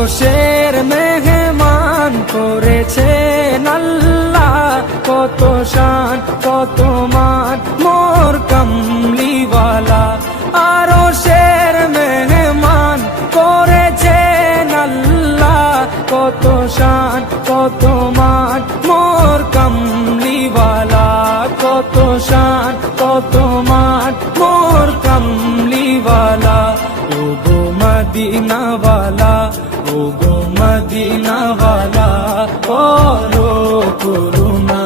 আরশের মেহমান করেছেন আল্লাহ, কত শান কত মান মোর কামলিওয়ালা। আরশের মেহমান করেছেন আল্লাহ, কত শান কত মান মোর কামলিওয়ালা, কত শান কত মান মোর কামলিওয়ালা। ও গো মদিনাওয়ালা, ও গো মদিনাওয়ালা, করো করুণা।